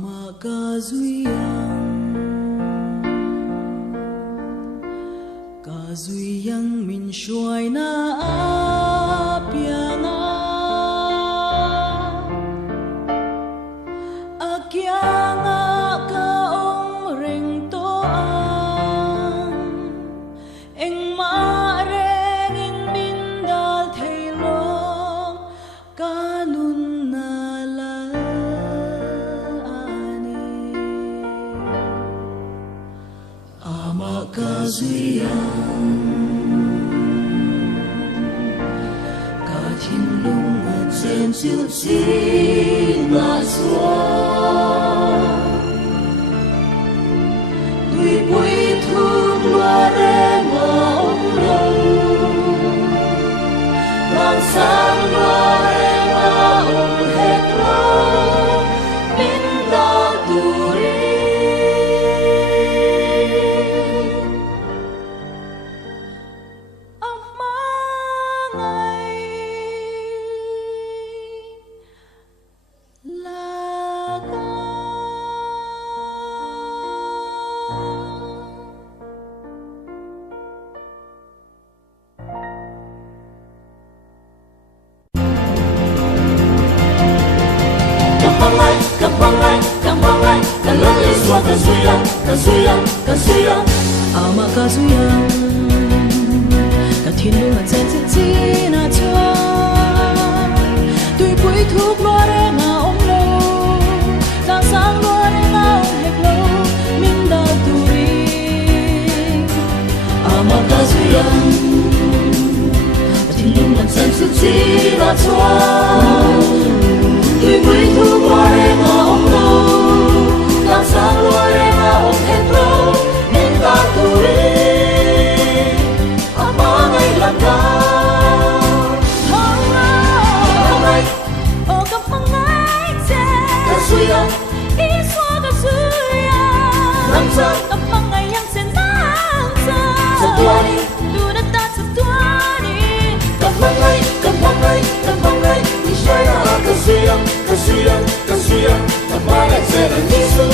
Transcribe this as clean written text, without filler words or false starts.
ama ka duy yang min shuai na apianga akyanga ka ong reng to ang eng ma reng in min dal thailong kanun na la ani ama ka duy thiên lung ở trên chiều chín mà xuống tuy bụi thương loa đêm mà ông lâu vàng sáng loa đêm mà ông hết lâu bên ta tù đi ông mang ngày ama kazuyang ka thiên lung là chen chen chi na chua tuy bụi thuốc loa re nga ông lâu giang sáng loa re nga ông hẹp lâu min da tu ri ama kazuyang ka thiên lung là chen chen chi na chua tuy bụi thuốc loa re nga ông lâu giang sáng loa re nga ông hẹp lâu ta tu đi ama ngày làm ra hôm nay ô gặp mong ngày che cả suy âm ý xóa cả suy âm làm sao gặp mong ngày yang sen nang sa sa tua đi tu đã ta sa tua đi gặp mong ngày đi chơi à cả suy âm gặp ama ngày che là đi su